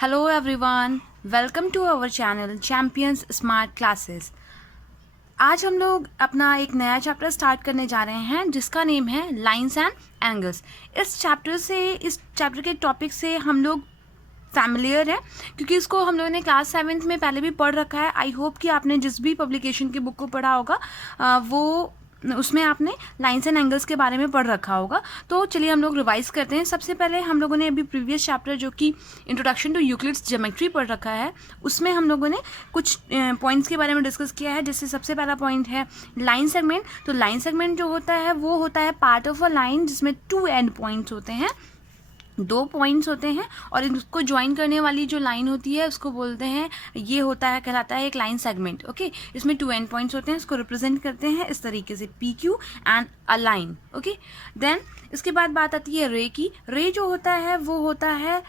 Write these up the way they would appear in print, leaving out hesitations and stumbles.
Hello everyone, welcome to our channel Champions Smart Classes। आज हम लोग अपना एक नया चैप्टर स्टार्ट करने जा रहे हैं जिसका नेम है लाइंस एंड एंगल्स। इस चैप्टर के टॉपिक से हम लोग फैमिलियर है क्योंकि इसको हम लोगों ने क्लास 7th में पहले भी पढ़ रखा है। आई होप कि आपने जिस भी पब्लिकेशन की बुक को पढ़ा होगा वो उसमें आपने लाइंस एंड एंगल्स के बारे में पढ़ रखा होगा। तो चलिए हम लोग रिवाइज करते हैं। सबसे पहले हम लोगों ने अभी प्रीवियस चैप्टर जो कि इंट्रोडक्शन टू यूक्लिड्स ज्योमेट्री पढ़ रखा है, उसमें हम लोगों ने कुछ पॉइंट्स के बारे में डिस्कस किया है। जैसे सबसे पहला पॉइंट है लाइन सेगमेंट। तो लाइन सेगमेंट जो होता है वो होता है पार्ट ऑफ अ लाइन जिसमें 2 एंड पॉइंट्स होते हैं, 2 पॉइंट्स होते हैं और इसको ज्वाइन करने वाली जो लाइन होती है उसको बोलते हैं, ये होता है कहलाता है एक लाइन सेगमेंट। ओके, इसमें 2 एंड पॉइंट्स होते हैं, इसको रिप्रेजेंट करते हैं इस तरीके से P Q and a line. Okay, then इसके बाद बात आती है रे की। रे जो होता है वो होता है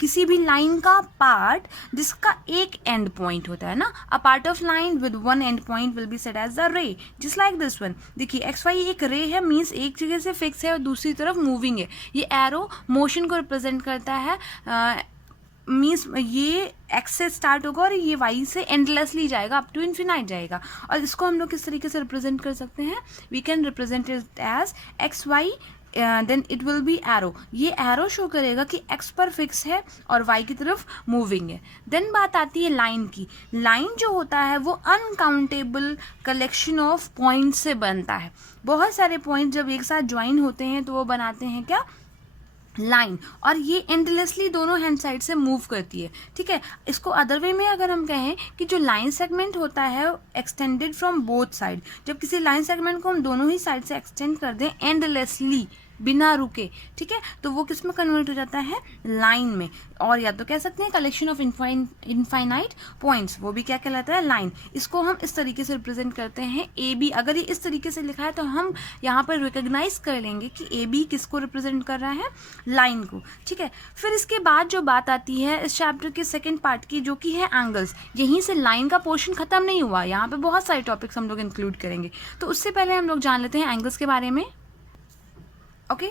किसी भी लाइन का पार्ट जिसका एक एंड पॉइंट होता है ना। A part of line with 1 and point will be said as the ray, just like this one. देखिए एक्स वाई एक रे है, मीन्स एक जगह से फिक्स है और दूसरी तरफ मूविंग है। ये एरो मोशन को रिप्रेजेंट करता है, मीन्स ये एक्स से स्टार्ट होगा और ये वाई से एंडलेसली जाएगा, अप टू इन्फिनाइट जाएगा। और इसको हम लोग किस तरीके से रिप्रेजेंट कर सकते हैं? We can represent it as X Y, then it will be arrow. ये एरो शो करेगा कि एक्स पर फिक्स है और वाई की तरफ मूविंग है। देन बात आती है लाइन की। लाइन जो होता है वो अनकाउंटेबल कलेक्शन ऑफ पॉइंट से बनता है। बहुत सारे पॉइंट जब एक साथ ज्वाइन होते हैं तो वो बनाते हैं क्या? लाइन। और ये एंडलेसली दोनों हैंड साइड से मूव करती है। ठीक है, इसको अदर वे में अगर हम कहें कि जो लाइन सेगमेंट होता है एक्सटेंडेड फ्रॉम बोथ साइड, जब किसी लाइन सेगमेंट को हम दोनों ही साइड से एक्सटेंड कर दें एंडलेसली बिना रुके, ठीक है, तो वो किस में कन्वर्ट हो जाता है? लाइन में। और या तो कह सकते हैं कलेक्शन ऑफ इनफाइनाइट पॉइंट्स, वो भी क्या कहलाता है? लाइन। इसको हम इस तरीके से रिप्रेजेंट करते हैं ए बी। अगर ये इस तरीके से लिखा है तो हम यहाँ पर रिकॉग्नाइज कर लेंगे कि ए बी किसको रिप्रेजेंट कर रहा है? लाइन को। ठीक है, फिर इसके बाद जो बात आती है इस चैप्टर के सेकेंड पार्ट की, जो कि है एंगल्स। यहीं से लाइन का पोर्शन खत्म नहीं हुआ, यहाँ पे बहुत सारे टॉपिक्स हम लोग इंक्लूड करेंगे। तो उससे पहले हम लोग जान लेते हैं एंगल्स के बारे में। Okay,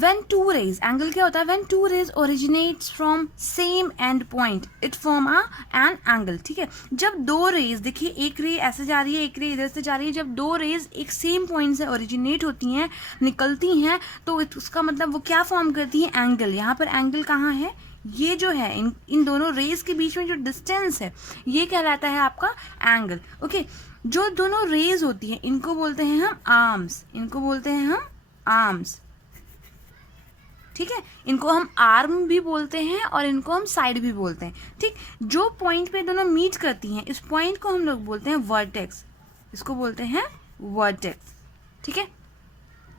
when two rays, angle क्या होता है? when two rays originates from same end point it form an angle। ठीक है, जब 2 रेज, देखिए एक रे ऐसे जा रही है, एक रे इधर से जा रही है, जब 2 रेज एक सेम पॉइंट से ओरिजिनेट होती हैं, निकलती हैं, तो उसका मतलब वो क्या फॉर्म करती हैं? एंगल। यहाँ पर एंगल कहाँ है? ये जो है इन दोनों रेज के बीच में जो डिस्टेंस है ये कहलाता है आपका एंगल। ओके, जो दोनों रेज होती हैं इनको बोलते हैं हम आर्म्स, इनको बोलते हैं हम आर्म्स। ठीक है, इनको हम आर्म भी बोलते हैं और इनको हम साइड भी बोलते हैं। ठीक, जो पॉइंट पे दोनों मीट करती हैं इस पॉइंट को हम लोग बोलते हैं वर्टेक्स, इसको बोलते हैं वर्टेक्स। ठीक है,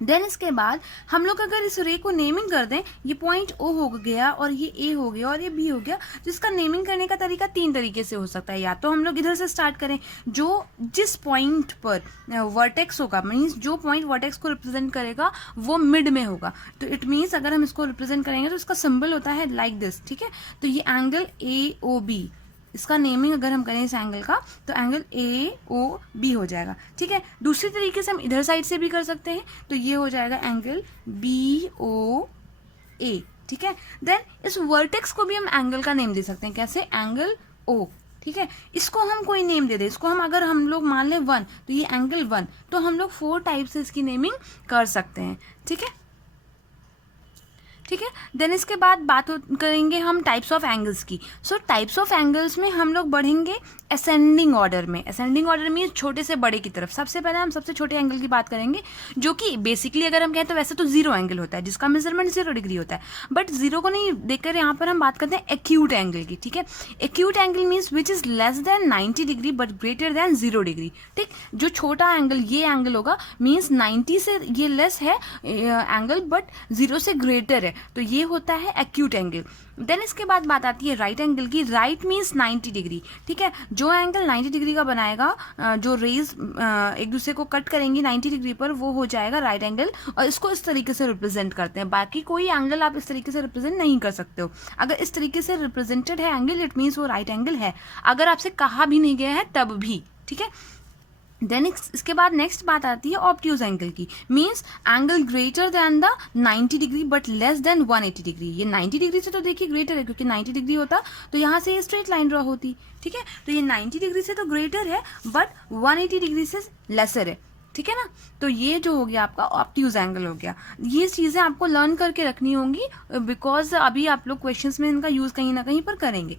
देन इसके बाद हम लोग अगर इस रे को नेमिंग कर दें, ये पॉइंट ओ हो गया और ये ए हो गया और ये बी हो गया, जिसका नेमिंग करने का तरीका 3 तरीके से हो सकता है। या तो हम लोग इधर से स्टार्ट करें, जो जिस पॉइंट पर वर्टेक्स होगा, मीन्स जो पॉइंट वर्टेक्स को रिप्रेजेंट करेगा वो मिड में होगा। तो इट मीन्स अगर हम इसको रिप्रेजेंट करेंगे तो इसका सिंबल होता है लाइक दिस। ठीक है, तो ये एंगल ए ओ बी, इसका नेमिंग अगर हम करें इस एंगल का तो एंगल ए ओ बी हो जाएगा। ठीक है, दूसरी तरीके से हम इधर साइड से भी कर सकते हैं, तो ये हो जाएगा एंगल बी ओ ए। ठीक है, देन इस वर्टेक्स को भी हम एंगल का नेम दे सकते हैं। कैसे? Angle O. ठीक है, इसको हम कोई नेम दे दें, इसको अगर हम लोग मान लें 1, तो ये एंगल 1, तो हम लोग 4 टाइप से इसकी नेमिंग कर सकते हैं। ठीक है, ठीक है, देन इसके बाद बात करेंगे हम टाइप्स ऑफ एंगल्स की। सो टाइप्स ऑफ एंगल्स में हम लोग बढ़ेंगे असेंडिंग ऑर्डर में। असेंडिंग ऑर्डर में छोटे से बड़े की तरफ। सबसे पहले हम सबसे छोटे एंगल की बात करेंगे, जो कि बेसिकली अगर हम कहें तो वैसे तो 0 एंगल होता है जिसका मेजरमेंट 0 डिग्री होता है, बट 0 को नहीं देखकर यहाँ पर हम बात करते हैं एक्यूट एंगल की। ठीक है, acute angle means which is less than 90 degree but greater than 0 degree. ठीक, जो छोटा एंगल ये एंगल होगा, मीन्स 90 से ये लेस है एंगल बट 0 से ग्रेटर है, तो ये होता है एक्यूट एंगल। देन इसके बाद बात आती है राइट एंगल की। Right means 90 degree. ठीक है, जो एंगल 90 डिग्री का बनाएगा, जो रेज एक दूसरे को कट करेंगी 90 डिग्री पर, वो हो जाएगा राइट एंगल। और इसको इस तरीके से रिप्रेजेंट करते हैं। बाकी कोई एंगल आप इस तरीके से रिप्रेजेंट नहीं कर सकते हो। अगर इस तरीके से रिप्रेजेंटेड है एंगल, इट मीन्स वो राइट एंगल है, अगर आपसे कहा भी नहीं गया है तब भी। ठीक है, देन इसके बाद नेक्स्ट बात आती है ऑब्ट्यूज एंगल की, means angle greater than the 90 degree but less than 180 degree. ये 90 डिग्री से तो देखिए ग्रेटर है, क्योंकि 90 डिग्री होता तो यहाँ से ये स्ट्रेट लाइन ड्रॉ होती, ठीक है। तो ये 90 डिग्री से तो ग्रेटर है बट 180 डिग्री से लेसर है, ठीक है ना। तो ये जो हो गया आपका ऑब्ट्यूज एंगल हो गया। ये चीज़ें आपको लर्न करके रखनी होंगी, बिकॉज अभी आप लोग क्वेश्चंस में इनका यूज़ कहीं ना कहीं पर करेंगे।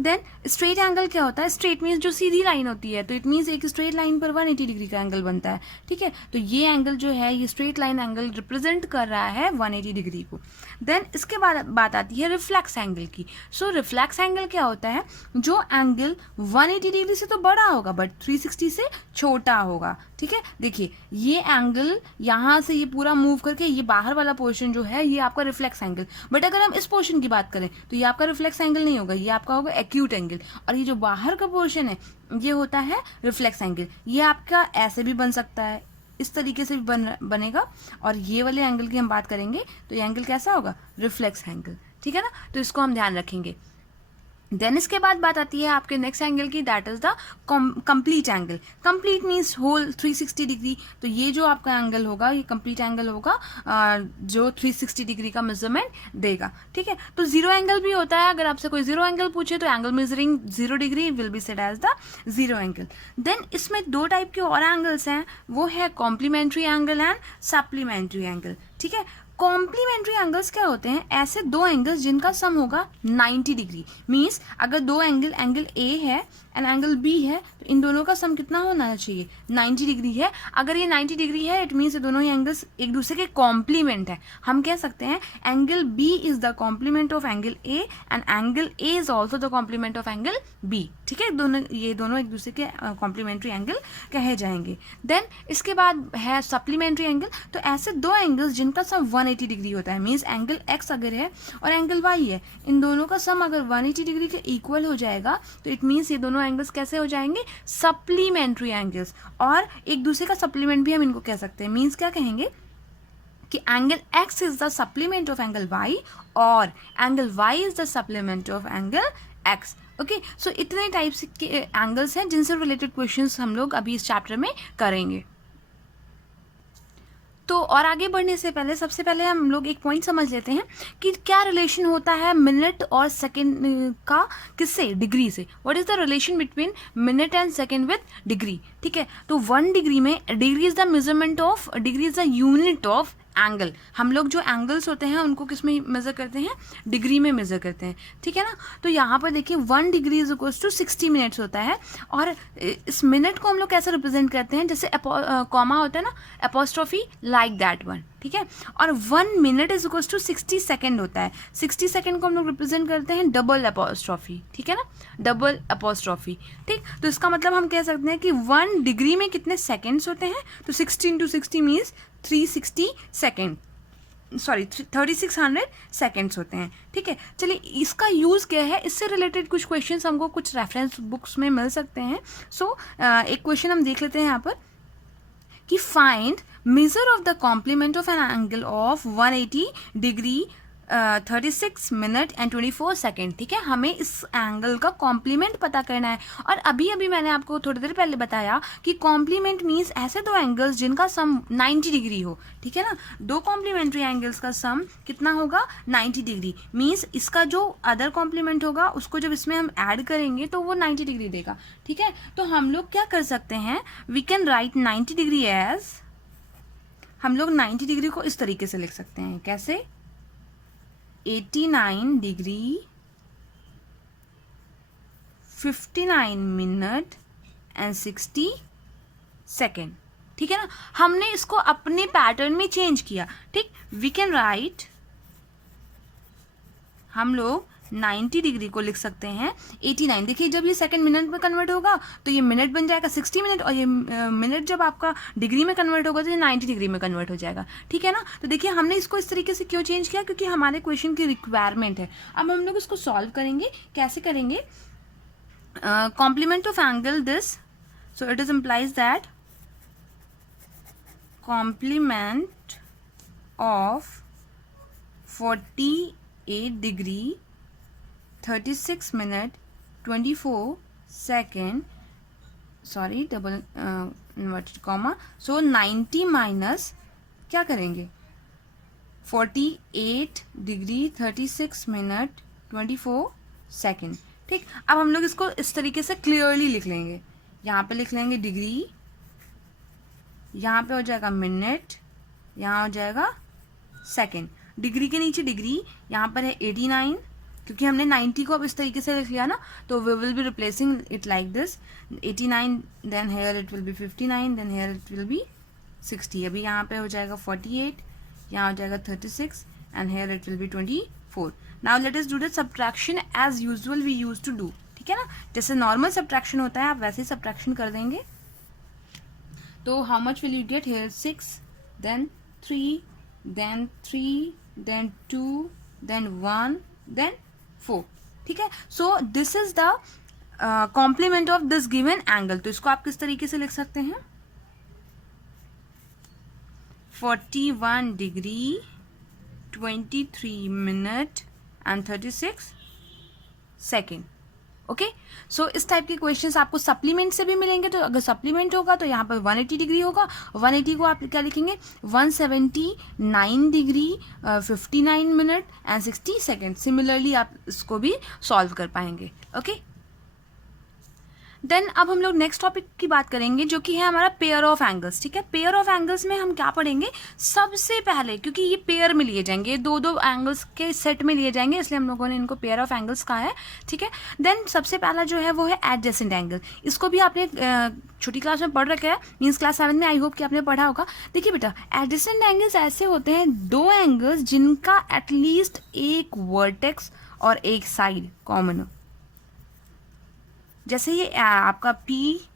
देन स्ट्रेट एंगल क्या होता है, स्ट्रेट मीन्स जो सीधी लाइन होती है, तो इट मीन्स एक स्ट्रेट लाइन पर 180 डिग्री का एंगल बनता है, ठीक है। तो ये एंगल जो है ये स्ट्रेट लाइन एंगल रिप्रेजेंट कर रहा है 180 डिग्री को। देन इसके बाद बात आती है रिफ्लेक्स एंगल की। सो रिफ्लेक्स एंगल क्या होता है, जो एंगल 180 डिग्री से तो बड़ा होगा बट 360 से छोटा होगा, ठीक है। देखिए ये एंगल यहाँ से ये पूरा मूव करके ये बाहर वाला पोर्शन जो है ये आपका रिफ्लेक्स एंगल, बट अगर हम इस पोर्शन की बात करें तो ये आपका रिफ्लेक्स एंगल नहीं होगा, ये आपका होगा एक्यूट एंगल। और ये जो बाहर का पोर्शन है ये होता है रिफ्लेक्स एंगल। ये आपका ऐसे भी बन सकता है, इस तरीके से भी बनेगा। और ये वाले एंगल की हम बात करेंगे तो ये एंगल कैसा होगा, रिफ्लेक्स एंगल, ठीक है ना। तो इसको हम ध्यान रखेंगे। देन इसके बाद बात आती है आपके नेक्स्ट एंगल की, that is the complete angle. Complete means whole 360 degree. तो ये जो आपका एंगल होगा ये कंप्लीट एंगल होगा जो 360 डिग्री का मेजरमेंट देगा, ठीक है। तो जीरो एंगल भी होता है, अगर आपसे कोई जीरो एंगल पूछे तो angle measuring 0 degree will be said as the zero angle. Then इसमें 2 टाइप के और एंगल्स हैं, वो है complementary angle and supplementary angle, ठीक है। कॉम्प्लीमेंट्री एंगल्स क्या होते हैं, ऐसे 2 एंगल्स जिनका सम होगा 90 डिग्री। मीन्स अगर 2 एंगल ए है एंड एंगल बी है तो इन दोनों का सम कितना होना चाहिए, 90 डिग्री है। अगर ये 90 डिग्री है इट मीन्स ये दोनों ही एंगल्स एक दूसरे के कॉम्प्लीमेंट है। हम कह सकते हैं angle B is the complement of angle A and angle A is also the complement of angle B, ठीक है। ये दोनों एक दूसरे के कॉम्प्लीमेंट्री एंगल कहे जाएंगे। देन इसके बाद है सप्लीमेंट्री एंगल। तो ऐसे 2 एंगल्स जिनका सम 180 डिग्री होता है, मीन्स एंगल एक्स अगर है और एंगल वाई है, इन दोनों का सम अगर 180 डिग्री के इक्वल हो जाएगा तो इट मीन्स ये दोनों एंगल्स कैसे हो जाएंगे, सप्लीमेंट्री एंगल्स। और एक दूसरे का सप्लीमेंट भी हम इनको कह सकते हैं। मीन्स क्या कहेंगे कि angle X is the supplement of angle Y और angle Y is the supplement of angle X. Okay, so इतने टाइप्स के एंगल्स हैं जिनसे रिलेटेड क्वेश्चंस हम लोग अभी इस चैप्टर में करेंगे। तो और आगे बढ़ने से पहले सबसे पहले हम लोग एक पॉइंट समझ लेते हैं कि क्या रिलेशन होता है मिनट और सेकंड का किससे, डिग्री से। What is the relation between minute and second with degree, ठीक है। तो 1 डिग्री में degree is the measurement of, degree is the unit of angle. हम लोग जो एंगल्स होते हैं उनको किस में मेजर करते हैं, डिग्री में मेजर करते हैं, ठीक है ना। तो यहाँ पर देखिए 1 degree is equals to 60 minutes होता है। और इस मिनट को हम लोग कैसे रिप्रेजेंट करते हैं, जैसे कॉमा होता है ना, एपोस्ट्रोफी, लाइक दैट वन, ठीक है। और 1 minute is equals to 60 second होता है। 60 सेकेंड को हम लोग रिप्रेजेंट करते हैं डबल एपोस्ट्रोफी, ठीक है ना, डबल एपोस्ट्रोफी, ठीक। तो इसका मतलब हम कह सकते हैं कि 1 डिग्री में कितने सेकेंड्स होते हैं, तो 60 into 60 means 360 second, sorry 3600 seconds होते हैं, ठीक है। चलिए इसका यूज़ क्या है, इससे रिलेटेड कुछ क्वेश्चंस हमको कुछ रेफरेंस बुक्स में मिल सकते हैं। सो एक क्वेश्चन हम देख लेते हैं यहाँ पर कि find measure of the complement of an angle of 180 degree 36 minute and 24 second, ठीक है। हमें इस एंगल का कॉम्प्लीमेंट पता करना है। और अभी मैंने आपको थोड़ी देर पहले बताया कि कॉम्प्लीमेंट मीन्स ऐसे 2 एंगल्स जिनका सम 90 डिग्री हो, ठीक है ना। 2 कॉम्प्लीमेंट्री एंगल्स का सम कितना होगा, 90 डिग्री। मीन्स इसका जो अदर कॉम्प्लीमेंट होगा उसको जब इसमें हम ऐड करेंगे तो वो 90 डिग्री देगा, ठीक है। तो हम लोग क्या कर सकते हैं, we can write 90 degree as, हम लोग 90 डिग्री को इस तरीके से लिख सकते हैं, कैसे, 89 डिग्री 59 मिनट एंड 60 सेकेंड, ठीक है ना। हमने इसको अपने पैटर्न में चेंज किया, ठीक। वी कैन राइट, हम लोग 90 डिग्री को लिख सकते हैं 89। देखिए जब ये सेकंड मिनट में कन्वर्ट होगा तो ये मिनट बन जाएगा 60 मिनट, और ये मिनट जब आपका डिग्री में कन्वर्ट होगा तो ये 90 डिग्री में कन्वर्ट हो जाएगा, ठीक है ना। तो देखिए हमने इसको इस तरीके से क्यों चेंज किया, क्योंकि हमारे क्वेश्चन की रिक्वायरमेंट है। अब हम लोग इसको सॉल्व करेंगे, कैसे करेंगे, complement of angle this, so it is implies that complement of 48 degree 36 minute 24 second, sorry double inverted comma, so 90 minus क्या करेंगे 48 डिग्री 36 मिनट 24 सेकेंड। ठीक, अब हम लोग इसको इस तरीके से क्लियरली लिख लेंगे। यहाँ पे लिख लेंगे डिग्री, यहाँ पे हो जाएगा मिनट, यहाँ हो जाएगा सेकेंड। डिग्री के नीचे डिग्री, यहाँ पर है 89, क्योंकि हमने 90 को अब इस तरीके से लिख लिया ना, तो we will be replacing it like this 89, then here it will be 59, then here it will be 60। अभी यहाँ पे हो जाएगा 48, यहाँ हो जाएगा 36 and here it will be 24। Now let us do the subtraction as usual we use to do. ठीक है ना, जैसे नॉर्मल सब्ट्रैक्शन होता है आप वैसे ही सब्ट्रैक्शन कर देंगे। तो how much will you get, here 6, then 3, then 3, then 2, then 1, then 4। ठीक है, so this is the complement of this given angle. तो इसको आप किस तरीके से लिख सकते हैं, 41 degree 23 minute and 36 second. Okay, so इस टाइप के क्वेश्चंस आपको सप्लीमेंट से भी मिलेंगे। तो अगर सप्लीमेंट होगा तो यहाँ पर 180 डिग्री होगा, 180 को आप क्या लिखेंगे 179 degree 59 minute and 60 second. Similarly आप इसको भी सॉल्व कर पाएंगे। ओके, देन अब हम लोग नेक्स्ट टॉपिक की बात करेंगे जो कि है हमारा पेयर ऑफ एंगल्स। ठीक है, पेयर ऑफ एंगल्स में हम क्या पढ़ेंगे, सबसे पहले क्योंकि ये पेयर में लिए जाएंगे, दो दो एंगल्स के सेट में लिए जाएंगे, इसलिए हम लोगों ने इनको पेयर ऑफ एंगल्स कहा है। ठीक है, देन सबसे पहला जो है वो है एडजेसेंट एंगल। इसको भी आपने छोटी क्लास में पढ़ रखा है, मीन्स क्लास 7 में, आई होप कि आपने पढ़ा होगा। देखिए बेटा, एडजेसेंट एंगल्स ऐसे होते हैं दो एंगल्स जिनका एटलीस्ट एक वर्टेक्स और एक साइड कॉमन हो। जैसे ये आपका POQ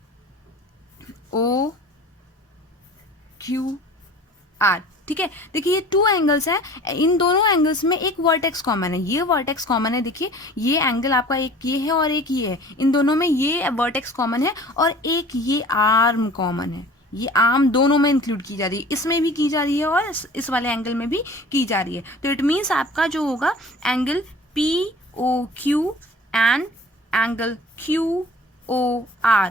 R। ठीक है, देखिए ये 2 एंगल्स हैं, इन दोनों एंगल्स में एक वर्टेक्स कॉमन है, ये वर्टेक्स कॉमन है। देखिए ये एंगल आपका एक ये है और एक ये है, इन दोनों में ये वर्टेक्स कॉमन है और एक ये आर्म कॉमन है। ये आर्म दोनों में इंक्लूड की जा रही है, इसमें भी की जा रही है और इस वाले एंगल में भी की जा रही है। तो इट मीन्स आपका जो होगा angle POQ and angle QOR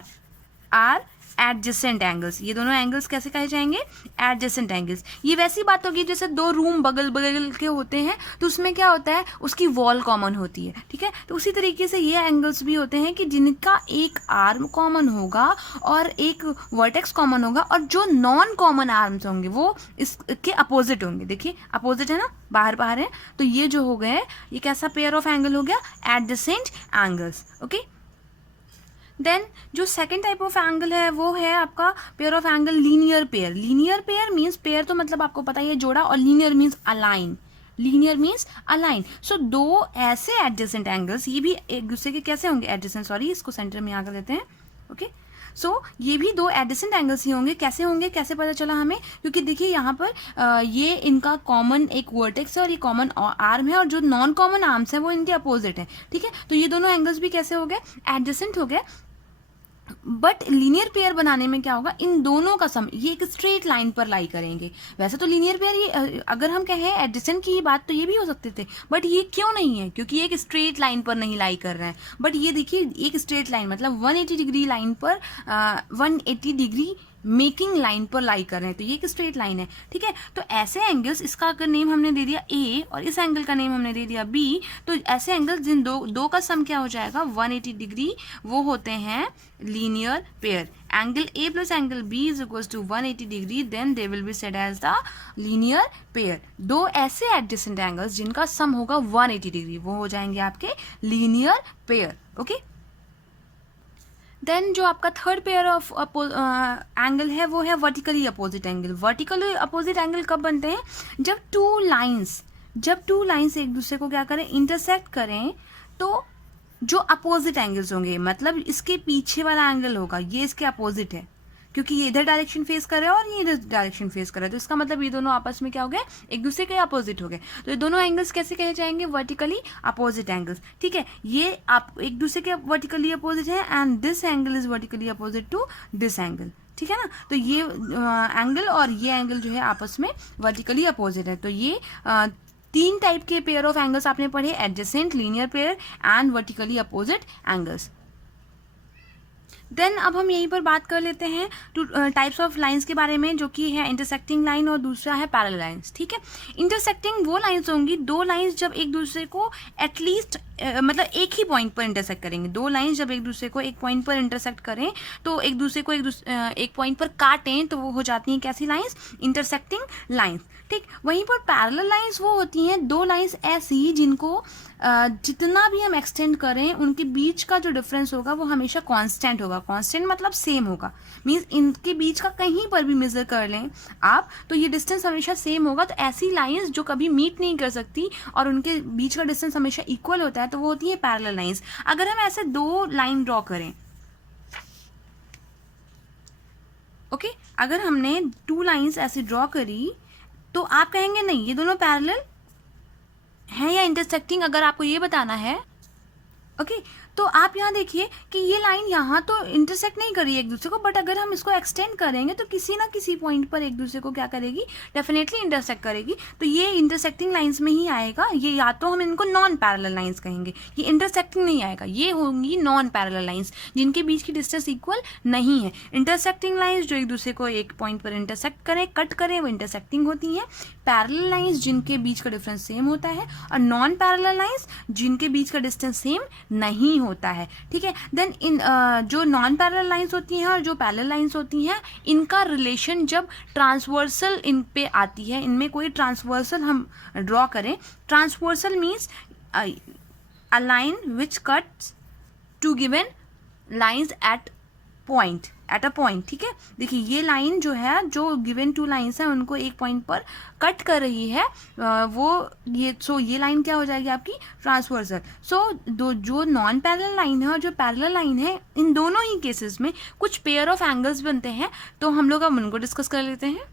are adjacent angles. ये दोनों एंगल्स कैसे कहे जाएंगे, एडजेसेंट एंगल्स। ये वैसी बात होगी जैसे दो रूम बगल बगल के होते हैं तो उसमें क्या होता है, उसकी वॉल कॉमन होती है। ठीक है, तो उसी तरीके से ये एंगल्स भी होते हैं कि जिनका एक आर्म कॉमन होगा और एक वर्टेक्स कॉमन होगा, और जो नॉन कॉमन आर्म्स होंगे वो इसके अपोजिट होंगे। देखिए अपोजिट है ना, बाहर बाहर है, तो ये जो हो गए ये कैसा पेयर ऑफ एंगल हो गया, एडजेसेंट एंगल्स। ओके, देन जो सेकेंड टाइप ऑफ एंगल है वो है आपका pair of angle linear pair. Linear pair means, pair तो मतलब आपको पता ही है जोड़ा, और linear means align. Linear means align. So दो ऐसे एडजेसेंट एंगल्स, ये भी एक दूसरे के कैसे होंगे, एडजेसेंट, सॉरी इसको सेंटर में यहाँ कर देते हैं। ओके, सो ये भी दो एडजेसेंट एंगल्स ही होंगे। कैसे होंगे, कैसे पता चला हमें, क्योंकि देखिए यहाँ पर ये इनका कॉमन एक वर्टेक्स है और ये कॉमन आर्म है, और जो नॉन कॉमन आर्म्स हैं वो इनके अपोजिट है। ठीक है, तो ये दोनों एंगल्स भी कैसे हो गए, एडजेसेंट हो गए। बट लीनियर पेयर बनाने में क्या होगा, इन दोनों का सम ये एक स्ट्रेट लाइन पर लाई करेंगे। वैसे तो लीनियर पेयर ये अगर हम कहें एडजेसेंट की बात तो ये भी हो सकते थे, बट ये क्यों नहीं है, क्योंकि ये एक स्ट्रेट लाइन पर नहीं लाई कर रहे हैं। बट ये देखिए एक स्ट्रेट लाइन मतलब 180 डिग्री लाइन पर 180 डिग्री मेकिंग लाइन पर लाई कर रहे हैं, तो ये एक स्ट्रेट लाइन है। ठीक है, तो ऐसे एंगल्स, इसका अगर नेम हमने दे दिया A और इस एंगल का नेम हमने दे दिया B, तो ऐसे एंगल्स जिन दो का सम क्या हो जाएगा 180 डिग्री, वो होते हैं linear pair. Angle A plus angle B is equals to 180 degree, then they will be said as the linear pair. दो ऐसे एडजेसेंट एंगल्स जिनका सम होगा 180 डिग्री, वो हो जाएंगे आपके लीनियर पेयर। ओके, देन जो आपका थर्ड पेयर ऑफ एंगल है वो है vertically opposite angle. Vertically opposite angle कब बनते हैं, जब टू लाइंस एक दूसरे को क्या करें, इंटरसेक्ट करें, तो जो अपोजिट एंगल्स होंगे, मतलब इसके पीछे वाला एंगल होगा ये इसके अपोजिट है, क्योंकि ये इधर डायरेक्शन फेस कर रहा है और ये इधर डायरेक्शन फेस कर रहा है, तो इसका मतलब ये दोनों आपस में क्या हो गए, एक दूसरे के अपोजिट हो गए। तो ये दोनों एंगल्स कैसे कहे जाएंगे, वर्टिकली अपोजिट एंगल्स। ठीक है, ये आप एक दूसरे के वर्टिकली अपोजिट है and this angle is vertically opposite to this angle. ठीक है ना, तो ये एंगल और ये एंगल जो है आपस में वर्टिकली अपोजिट है। तो ये 3 टाइप के पेयर ऑफ एंगल्स आपने पढ़े, adjacent, linear pair and vertically opposite angles. Then अब हम यहीं पर बात कर लेते हैं टू टाइप्स ऑफ लाइंस के बारे में, जो कि है इंटरसेक्टिंग लाइन और दूसरा है पैरेलल लाइंस। ठीक है, इंटरसेक्टिंग वो लाइंस होंगी, दो लाइंस जब एक दूसरे को एटलीस्ट मतलब एक ही पॉइंट पर इंटरसेक्ट करेंगे। दो लाइंस जब एक दूसरे को एक पॉइंट पर इंटरसेक्ट करें तो एक दूसरे को एक पॉइंट पर काटें तो वो हो जाती हैं कैसी लाइंस, इंटरसेक्टिंग लाइंस। ठीक, वहीं पर पैरेलल लाइंस वो होती हैं दो लाइंस ऐसी जिनको जितना भी हम एक्सटेंड करें उनके बीच का जो डिफरेंस होगा वो हमेशा कांस्टेंट होगा। कांस्टेंट मतलब सेम होगा, मींस इनके बीच का कहीं पर भी मेजर कर लें आप तो ये डिस्टेंस हमेशा सेम होगा। तो ऐसी लाइंस जो कभी मीट नहीं कर सकती और उनके बीच का डिस्टेंस हमेशा इक्वल होता है तो वो होती है पैरेलल लाइंस। अगर हम ऐसे दो लाइन ड्रॉ करें, ओके, अगर हमने टू लाइंस ऐसे ड्रॉ करी तो आप कहेंगे नहीं ये दोनों पैरेलल हैं या इंटरसेक्टिंग, अगर आपको ये बताना है। ओके, तो आप यहाँ देखिए कि ये लाइन यहाँ तो इंटरसेक्ट नहीं कर रही है एक दूसरे को, बट अगर हम इसको एक्सटेंड करेंगे तो किसी ना किसी पॉइंट पर एक दूसरे को क्या करेगी, डेफिनेटली इंटरसेक्ट करेगी। तो ये इंटरसेक्टिंग लाइंस में ही आएगा। ये या तो हम इनको नॉन पैरेलल लाइंस कहेंगे, ये इंटरसेक्टिंग नहीं आएगा, ये होंगी नॉन पैरेलल लाइंस जिनके बीच की डिस्टेंस इक्वल नहीं है। इंटरसेक्टिंग लाइंस जो एक दूसरे को एक पॉइंट पर इंटरसेक्ट करें, कट करें, वो इंटरसेक्टिंग होती हैं। पैरेलल लाइंस जिनके बीच का डिफरेंस सेम होता है, और नॉन पैरेलल लाइंस जिनके बीच का डिस्टेंस सेम नहीं होता है। ठीक है, देन इन जो नॉन पैरेलल लाइंस होती हैं और जो पैरेलल लाइंस होती हैं, इनका रिलेशन जब ट्रांसवर्सल इन पे आती है, इनमें कोई ट्रांसवर्सल हम ड्रॉ करें, transversal means a line which cuts two given lines at a point. ठीक है, देखिए ये लाइन जो है, जो गिवन टू लाइंस है उनको एक पॉइंट पर कट कर रही है, ये लाइन क्या हो जाएगी आपकी, ट्रांसवर्सल। जो नॉन पैरेलल लाइन है और जो पैरेलल लाइन है, इन दोनों ही केसेस में कुछ पेयर ऑफ एंगल्स बनते हैं। तो हम लोग अब उनको डिस्कस कर लेते हैं।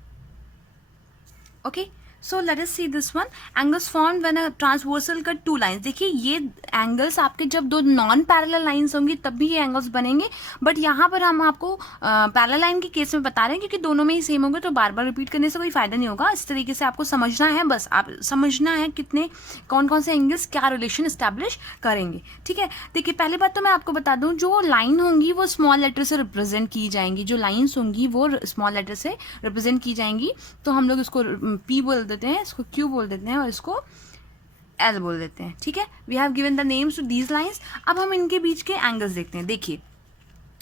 Okay, so let us see this one, angles formed when a transversal cut two lines. देखिए ये एंगल्स आपके जब दो नॉन पैरेलल लाइंस होंगी तब भी ये एंगल्स बनेंगे, बट यहाँ पर हम आपको पैरेलल लाइन के केस में बता रहे हैं क्योंकि दोनों में ही सेम होंगे, तो बार बार रिपीट करने से कोई फायदा नहीं होगा। इस तरीके से आपको समझना है, बस आप समझना है कितने कौन कौन से एंगल्स क्या रिलेशन इस्टेब्लिश करेंगे। ठीक है, देखिए पहली बात तो मैं आपको बता दूँ, जो लाइन होंगी वो स्मॉल लेटर से रिप्रेजेंट की जाएंगी, जो लाइन्स होंगी वो स्मॉल लेटर से रिप्रेजेंट की जाएंगी। तो हम लोग इसको पी बोल देते हैं, इसको क्यू बोल देते हैं और इसको एल बोल देते हैं। ठीक है, we have given the names to these lines. अब हम इनके बीच के एंगल्स देखते हैं। देखिए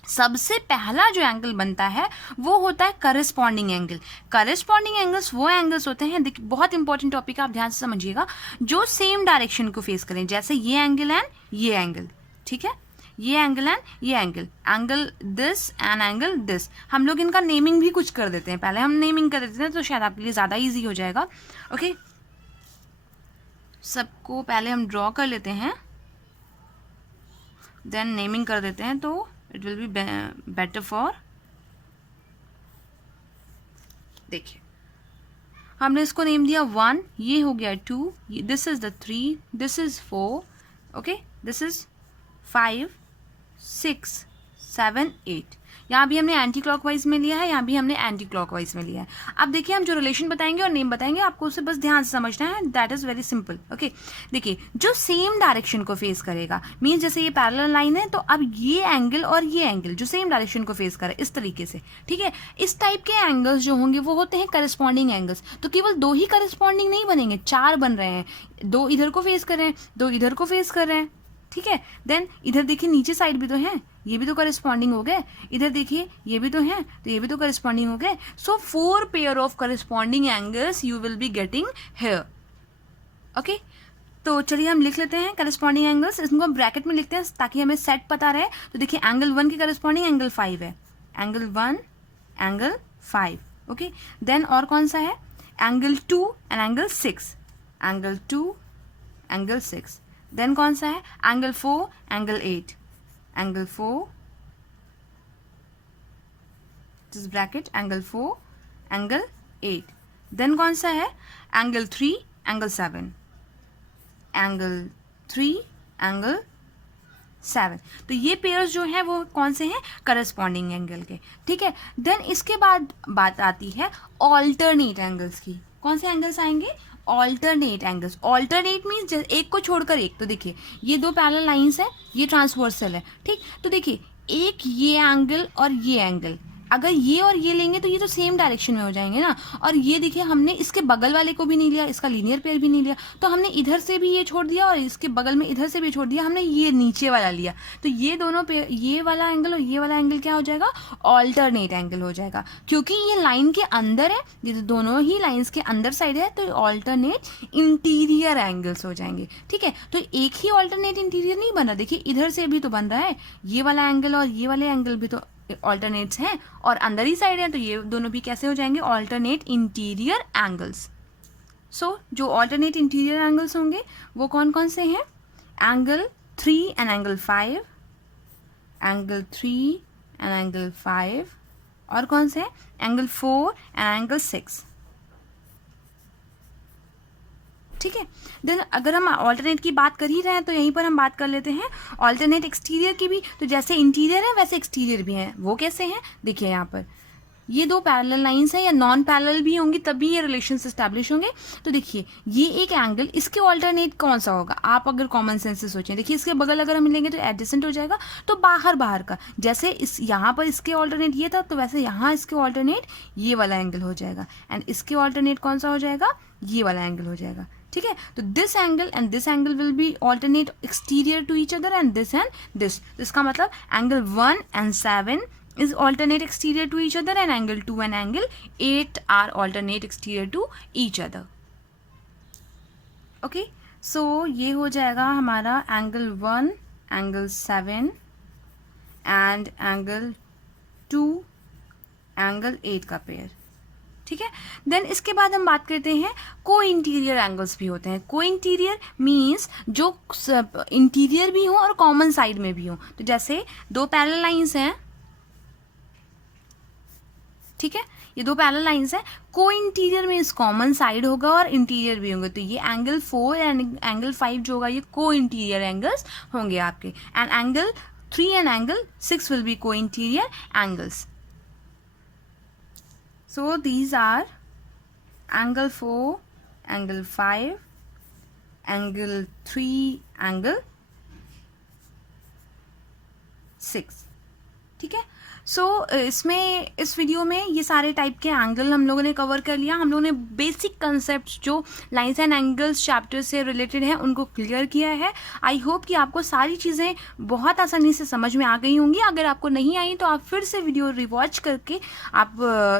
सबसे पहला जो एंगल बनता है वो होता है करस्पॉन्डिंग एंगल। करस्पॉन्डिंग एंगल्स वो एंगल्स होते हैं, देखिए बहुत इंपॉर्टेंट टॉपिक है, आप ध्यान से समझिएगा, जो सेम डायरेक्शन को फेस करें, जैसे ये एंगल एंड ये एंगल। ठीक है, ये एंगल एंड ये angle this and angle this. हम लोग इनका नेमिंग भी कुछ कर देते हैं, पहले हम नेमिंग कर देते हैं तो शायद आपके लिए ज़्यादा इजी हो जाएगा। ओके, सबको पहले हम ड्रॉ कर लेते हैं, देन नेमिंग कर देते हैं, तो it will be better for. देखिए हमने इसको नेम दिया 1, ये हो गया 2, this is the 3, this is 4, okay, this is 5, 6, 7, 8। यहाँ भी हमने एंटी क्लॉकवाइज में लिया है, यहाँ भी हमने एंटी क्लॉकवाइज में लिया है। अब देखिए हम जो रिलेशन बताएंगे और नेम बताएंगे, आपको उसे बस ध्यान से समझना है, that is very simple. Okay, देखिए जो सेम डायरेक्शन को फेस करेगा, मीन्स जैसे ये पैरेलल लाइन है तो अब ये एंगल और ये एंगल जो सेम डायरेक्शन को फेस करे इस तरीके से। ठीक है, इस टाइप के एंगल्स जो होंगे वो होते हैं करस्पॉन्डिंग एंगल्स। तो केवल दो ही करस्पॉन्डिंग नहीं बनेंगे, 4 बन रहे हैं, 2 इधर को फेस कर रहे हैं, 2 इधर को फेस कर रहे हैं। ठीक है, देन इधर देखिए नीचे साइड भी तो है, ये भी तो करस्पॉन्डिंग हो गए, इधर देखिए ये भी तो है, तो ये भी तो करस्पॉन्डिंग हो गए। सो 4 pair of corresponding angles you will be getting here. Okay, तो चलिए हम लिख लेते हैं करस्पॉन्डिंग एंगल्स, इसको हम ब्रैकेट में लिखते हैं ताकि हमें सेट पता रहे। तो देखिए एंगल 1 के करस्पॉन्डिंग एंगल 5 है, एंगल 1 एंगल 5। ओके, देन और कौन सा है, angle 2 and angle 6, angle 2 angle 6। Then कौन सा है, angle 4 angle 8, angle 4 this bracket angle 4 angle 8। देन कौन सा है, एंगल 3 एंगल 7, एंगल 3 एंगल 7। तो ये पेयर्स जो हैं वो कौन से हैं, करस्पॉन्डिंग एंगल के। ठीक है, देन इसके बाद बात आती है ऑल्टरनेट एंगल्स की। कौन से एंगल्स आएंगे, ऑल्टरनेट एंगल्स। ऑल्टरनेट मीन्स एक को छोड़कर एक। तो देखिए ये 2 पैरेलल लाइंस है, ये ट्रांसवर्सल है। ठीक, तो देखिए एक ये एंगल और ये एंगल, अगर ये और ये लेंगे तो ये तो सेम डायरेक्शन में हो जाएंगे ना। और ये देखिए हमने इसके बगल वाले को भी नहीं लिया, इसका लीनियर पेयर भी नहीं लिया, तो हमने इधर से भी ये छोड़ दिया और इसके बगल में इधर से भी छोड़ दिया, हमने ये नीचे वाला लिया। तो ये दोनों पेयर, ये वाला एंगल और ये वाला एंगल क्या हो जाएगा, ऑल्टरनेट एंगल हो जाएगा। क्योंकि ये लाइन के अंदर है, ये दोनों ही लाइन्स के अंदर साइड है, तो ऑल्टरनेट इंटीरियर एंगल्स हो जाएंगे। ठीक है, तो एक ही ऑल्टरनेट इंटीरियर नहीं बन रहा, देखिए इधर से भी तो बन रहा है, ये वाला एंगल और ये वाले एंगल भी तो ऑल्टरनेट्स हैं और अंदर ही साइड है, तो ये दोनों भी कैसे हो जाएंगे, ऑल्टरनेट इंटीरियर एंगल्स। सो जो ऑल्टरनेट इंटीरियर एंगल्स होंगे वो कौन कौन से हैं, angle 3 and angle 5, angle 3 and angle 5, और कौन से हैं, एंगल 4 एंड एंगल 6। ठीक है, देन अगर हम ऑल्टरनेट की बात कर ही रहे हैं तो यहीं पर हम बात कर लेते हैं ऑल्टरनेट एक्सटीरियर की भी। तो जैसे इंटीरियर है वैसे एक्सटीरियर भी है। वो कैसे हैं, देखिए यहाँ पर ये दो पैरेलल लाइंस हैं या नॉन पैरेलल भी होंगी तभी ये रिलेशंस एस्टैब्लिश होंगे। तो देखिए ये एक एंगल, इसके ऑल्टरनेट कौन सा होगा, आप अगर कॉमन सेंस से सोचें, देखिए इसके बगल अगर हम मिलेंगे तो एडजेसेंट हो जाएगा, तो बाहर बाहर का, जैसे इस यहाँ पर इसके ऑल्टरनेट ये था तो वैसे यहाँ इसके ऑल्टरनेट ये वाला एंगल हो जाएगा, एंड इसके ऑल्टरनेट कौन सा हो जाएगा, ये वाला एंगल हो जाएगा। ठीक है, तो this angle and this angle will be alternate exterior to each other and this. इसका मतलब angle 1 and 7 is alternate exterior to each other and angle 2 and angle 8 are alternate exterior to each other. Okay, so ये हो जाएगा हमारा angle 1, angle 7 and angle 2, angle 8 का pair. ठीक है, then इसके बाद हम बात करते हैं को इंटीरियर एंगल्स भी होते हैं। को इंटीरियर मीन्स जो इंटीरियर भी हो और कॉमन साइड में भी हो। तो जैसे दो पैरेलल लाइंस हैं, ठीक है, ये दो पैरेलल लाइंस हैं, को इंटीरियर मीन्स कॉमन साइड होगा और इंटीरियर भी होंगे। तो ये एंगल 4 एंड एंगल 5 जो होगा ये को इंटीरियर एंगल्स होंगे आपके, and angle 3 and angle 6 will be को interior angles. So these are angle 4, angle 5, angle 3, angle 6। ठीक है, सो इसमें इस वीडियो में ये सारे टाइप के एंगल हम लोगों ने कवर कर लिया। हम लोगों ने बेसिक कंसेप्ट जो लाइंस एंड एंगल्स चैप्टर से रिलेटेड हैं उनको क्लियर किया है। आई होप कि आपको सारी चीज़ें बहुत आसानी से समझ में आ गई होंगी। अगर आपको नहीं आई तो आप फिर से वीडियो रिवॉच करके आप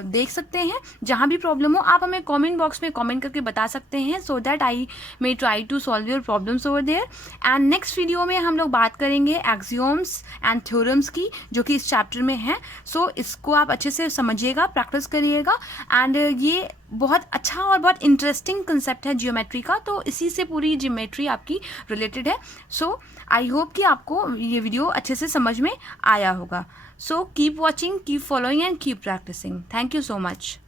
देख सकते हैं। जहाँ भी प्रॉब्लम हो आप हमें कॉमेंट बॉक्स में कॉमेंट करके बता सकते हैं, so that I may try to solve your problems over there. And next video में हम लोग बात करेंगे एक्सियोम्स एंड थ्योरम्स की, जो कि इस चैप्टर में है। सो इसको आप अच्छे से समझिएगा, प्रैक्टिस करिएगा, एंड ये बहुत अच्छा और बहुत इंटरेस्टिंग कंसेप्ट है जियोमेट्री का, तो इसी से पूरी जियोमेट्री आपकी रिलेटेड है। सो आई होप कि आपको ये वीडियो अच्छे से समझ में आया होगा। So keep watching, keep following and keep practising. Thank you so much.